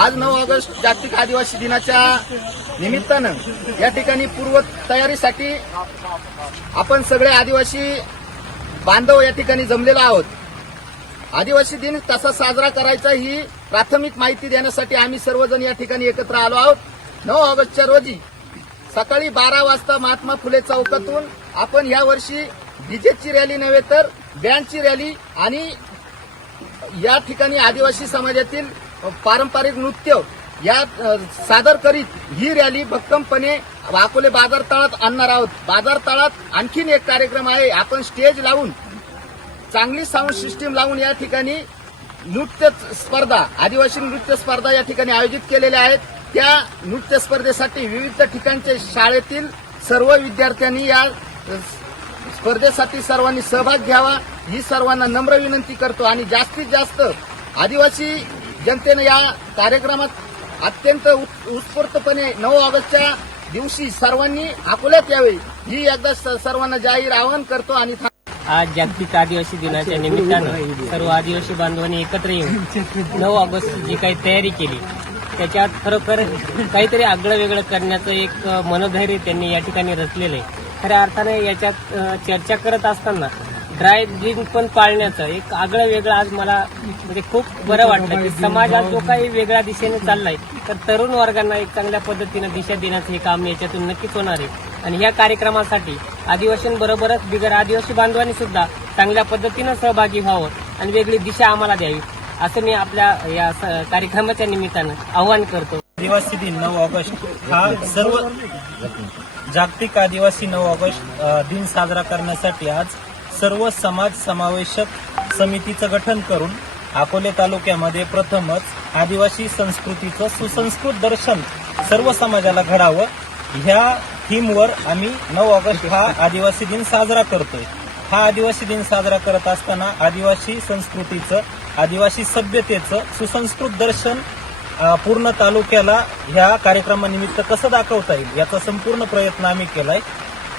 आज नऊ ऑगस्ट जागतिक आदिवासी दिनाच्या निमित्तानं या ठिकाणी पूर्व तयारीसाठी आपण सगळे आदिवासी बांधव या ठिकाणी जमलेलो आहोत. आदिवासी दिन कसा साजरा करायचा ही प्राथमिक माहिती देण्यासाठी आम्ही सर्वजण या ठिकाणी एकत्र आलो आहोत. नऊ ऑगस्टच्या रोजी सकाळी बारा वाजता महात्मा फुले चौकातून आपण या वर्षी डीजेची रॅली नव्हे तर बँडची रॅली आणि या ठिकाणी आदिवासी समाजातील पारंपरिक नृत्य या सादर करीत ही रॅली भक्कमपणे अकोले बाजार तळात आणणार आहोत. बाजार तळात आणखीन एक कार्यक्रम आहे. आपण स्टेज लावून चांगली साऊंड सिस्टीम लावून या ठिकाणी नृत्य स्पर्धा आदिवासी नृत्य स्पर्धा या ठिकाणी आयोजित केलेल्या आहेत. त्या नृत्य स्पर्धेसाठी विविध ठिकाणचे शाळेतील सर्व विद्यार्थ्यांनी या स्पर्धेसाठी सर्वांनी सहभाग घ्यावा. ही सर्वांना नम्र विनंती करतो. आणि जास्तीत जास्त आदिवासी जनतेनं या कार्यक्रमात अत्यंत उत्- उत्स्फूर्तपणे नऊ ऑगस्टच्या दिवशी सर्वांनी अकोल्यात यावे. ही एकदा स- सर्वांना जाहीर आवाहन करतो आणि आज जागतिक आदिवासी दिनाच्या निमित्तानं सर्व आदिवासी बांधवांनी एकत्र येऊन नऊ ऑगस्ट जी काही तयारी केली त्याच्यात खरोखर काहीतरी आगळं वेगळं करण्याचं एक मनोधैर्य त्यांनी या ठिकाणी रचलेलं आहे. खऱ्या अर्थाने याच्यात चर्चा करत असताना ड्राय ड्रिंक पण पाळण्याचं एक आगळं वेगळं आज मला म्हणजे खूप बरं वाटलं की समाजात जो काही वेगळ्या दिशेने चाललाय तर तरुण वर्गांना एक चांगल्या पद्धतीनं दिशा देण्याचं हे काम याच्यातून नक्कीच होणार आहे. आणि या कार्यक्रमासाठी आदिवासींबरोबरच बिगर आदिवासी बांधवांनी सुद्धा चांगल्या पद्धतीनं सहभागी व्हावं आणि वेगळी दिशा आम्हाला द्यावी असं मी आपल्या या स- कार्यक्रमाच्या निमित्तानं आवाहन करतो. आदिवासी दिन नऊ ऑगस्ट हा सर्व जागतिक आदिवासी नऊ ऑगस्ट दिन साजरा करण्यासाठी आज सर्व समाज समावेशक समितीचं गठन करून अकोले तालुक्यामध्ये प्रथमच आदिवासी संस्कृतीचं सुसंस्कृत दर्शन सर्व समाजाला घडावं. ह्या थीमवर आम्ही नऊ ऑगस्ट हा आदिवासी दिन साजरा करतोय. हा आदिवासी दिन साजरा करत असताना आदिवासी संस्कृतीचं आदिवासी सभ्यतेचं सुसंस्कृत दर्शन पूर्ण तालुक्याला ह्या कार्यक्रमानिमित्त कसं दाखवता येईल याचा संपूर्ण प्रयत्न आम्ही केलाय.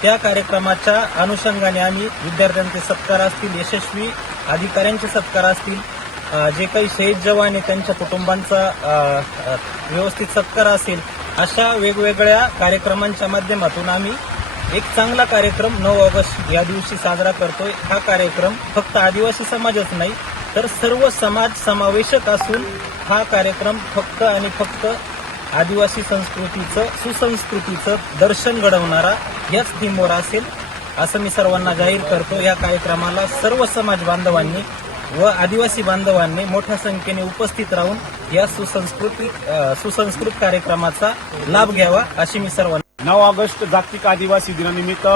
त्या कार्यक्रमाच्या अनुषंगाने आम्ही विद्यार्थ्यांचे सत्कार असतील यशस्वी अधिकाऱ्यांचे सत्कार असतील जे काही शहीद जवान आहे त्यांच्या कुटुंबांचा व्यवस्थित सत्कार असेल अशा वेगवेगळ्या कार्यक्रमांच्या माध्यमातून आम्ही एक चांगला कार्यक्रम नऊ ऑगस्ट या दिवशी साजरा करतोय. हा कार्यक्रम फक्त आदिवासी समाजच नाही तर सर्व समाज समावेशक असून हा कार्यक्रम फक्त आणि फक्त आदिवासी संस्कृतीचं सुसंस्कृतीचं दर्शन घडवणारा याच थीमवर असेल असं मी सर्वांना जाहीर करतो. या कार्यक्रमाला सर्व समाज बांधवांनी व आदिवासी बांधवांनी मोठ्या संख्येने उपस्थित राहून या सुसंस्कृतिक सुसंस्कृत कार्यक्रमाचा लाभ घ्यावा अशी मी सर्वांना नऊ ऑगस्ट जागतिक आदिवासी दिनानिमित्त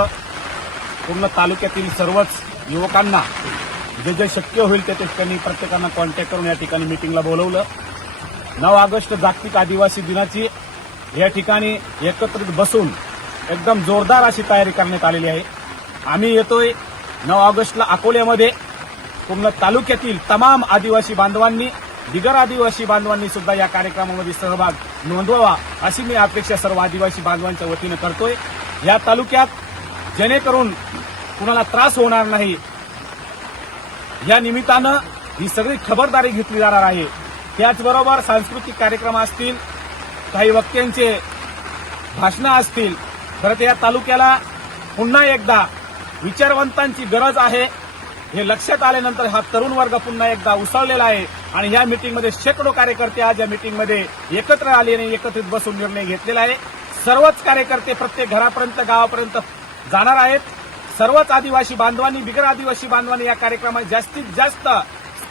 पूर्ण तालुक्यातील सर्वच युवकांना जे जे शक्य होईल त्या ठिकाणी प्रत्येकांना कॉन्टॅक्ट करून या ठिकाणी मिटिंगला बोलवलं. नऊ ऑगस्ट जागतिक आदिवासी दिनाची या ठिकाणी एकत्रित बसून एकदम जोरदार अशी तयारी करण्यात आलेली आहे. आम्ही येतोय नऊ ऑगस्टला अकोल्यामध्ये. पूर्ण तालुक्यातील तमाम आदिवासी बांधवांनी बिगर आदिवासी बांधवांनी सुद्धा या कार्यक्रमामध्ये सहभाग नोंदवावा अशी मी अपेक्षा सर्व आदिवासी बांधवांच्या वतीनं करतोय. या तालुक्यात जेणेकरून कुणाला त्रास होणार नाही या निमित्तानं ही सगळी खबरदारी घेतली जाणार आहे. त्याचबरोबर सांस्कृतिक कार्यक्रम असतील काही वक्त्यांचे भाषणं असतील खरं या तालुक्याला पुन्हा एकदा विचारवंतांची गरज आहे. हे लक्षात आल्यानंतर हा तरुण वर्ग पुन्हा एकदा उसळलेला आहे आणि या मिटिंगमध्ये शेकडो कार्यकर्ते आज या मिटिंगमध्ये एकत्र आले आणि एकत्रित बसून निर्णय घेतलेला आहे. सर्वच कार्यकर्ते प्रत्येक घरापर्यंत गावापर्यंत जाणार आहेत. सर्वच आदिवासी बांधवांनी बिगर आदिवासी बांधवांनी या कार्यक्रमात जास्तीत जास्त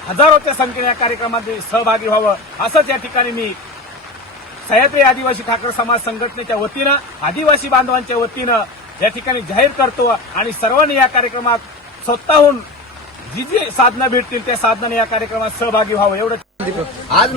हजारोच्या संख्येने या कार्यक्रमामध्ये सहभागी व्हावं असंच या ठिकाणी मी सह्याद्री आदिवासी ठाकर समाज संघटनेच्या वतीनं आदिवासी बांधवांच्या वतीनं या ठिकाणी जाहीर करतो आणि सर्वांनी या कार्यक्रमात स्वतःहून जी जी साधनं भेटतील त्या साधनाने या कार्यक्रमात सहभागी व्हावं. एवढं आज